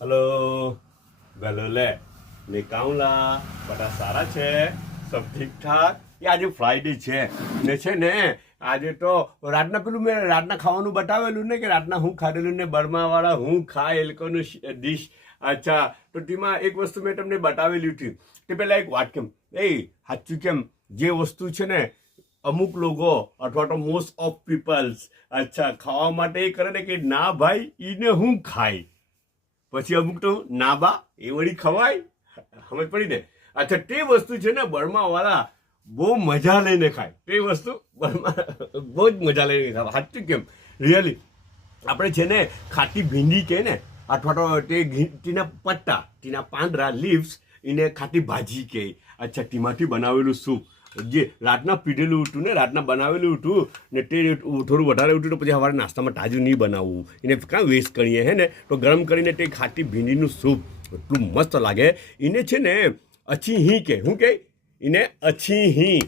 hello વેલો લે ને કાઉલા બધા સારા છે સબ ઠીક ઠાક એ આજે ફ્રાઈડે છે ને આજે તો રાતના પેલું મેં રાતના ખાવાનું બતાવેલું ને કે રાતના હું ખાધેલું ને બર્માવાળા હું ખાય એ લોકોનું ડીશ અચ્છા તો તેમાં એક વસ્તુ મેં તમને બતાવેલી હતી તે પહેલાં એક વાત કેમ સાચું કેમ જે વસ્તુ છે ને અમુક લોકો અથવા તો મોસ્ટ ઓફ પીપલ્સ અચ્છા ખાવા માટે એ કરે ને કે ના ભાઈ એને હું ખાય પછી અમુક તો નાબા એ વળી ખવાય સમજ પડી ને અચ્છા તે વસ્તુ છે ને બર્માવાળા બહુ મજા લઈને ખાય તે વસ્તુ બર્મા બહુ જ મજા લઈને ખાય સાચું કેમ રિયલી આપણે છે ને ખાટી ભીંડી કહે ને અથવા તો તેના પત્તા તેના પાંદડા લીવ્સ એને ખાટી ભાજી કહે અચ્છા તેમાંથી બનાવેલું સૂપ જે રાતના પીધેલું હતું ને રાતના બનાવેલું હતું ને તે થોડું વધારે ઉઠ્યું તો પછી સવારે નાસ્તામાં તાજું નહીં બનાવવું એને કાં વેસ્ટ કરીએ હે ને તો ગરમ કરીને તે ખાટી ભીંડીનું સૂપ એટલું મસ્ત લાગે એને છે ને અછી હી કે શું કહે એને અછી હી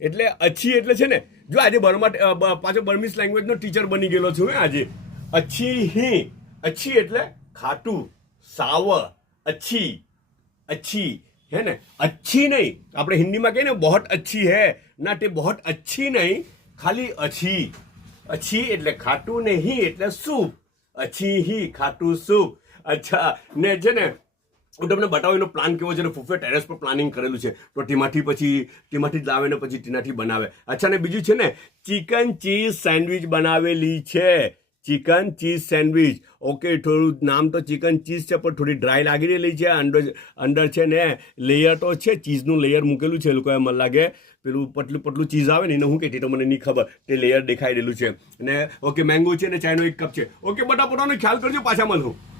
એટલે અછી એટલે છે ને જો આજે પાછો બર્મીસ લેંગ્વેજનો ટીચર બની ગયેલો છું આજે અછી હી અછી એટલે ખાટું સાવર અછી અછી है ना अच्छी नहीं આપણે હિન્દીમાં કહીએ ને બહોત અચ્છી હે ના તે બહોત અચ્છી નહીં ખાલી અછી અછી એટલે ખાટું ને હી એટલે સૂપ અછી હી ખાટું સૂપ અચ્છા ને છે ને હું તમને બતાવું એનો પ્લાન કેવો છે ને ફૂફે ટેરેસ પર પ્લાનિંગ કરેલું છે તો તેમાંથી જ લાવે ને પછી તેનાથી બનાવે અચ્છા ને બીજું છે ને ચિકન ચીઝ સેન્ડવિચ બનાવેલી છે ચિકન ચીઝ સેન્ડવિચ ઓકે થોડું નામ તો ચિકન ચીઝ છે પણ થોડી ડ્રાય લાગી રહેલી છે અંદર છે ને લેયર તો છે ચીઝનું લેયર મૂકેલું છે એ લોકોએ મને લાગે પેલું પતલું ચીઝ આવે ને એને હું કહેતી તો મને નહીં ખબર તે લેયર દેખાઈ રહેલું છે ને ઓકે મેંગો છે ને ચાયનો 1 કપ છે ઓકે બધા પોતાનો ખ્યાલ કરજો પાછા મળું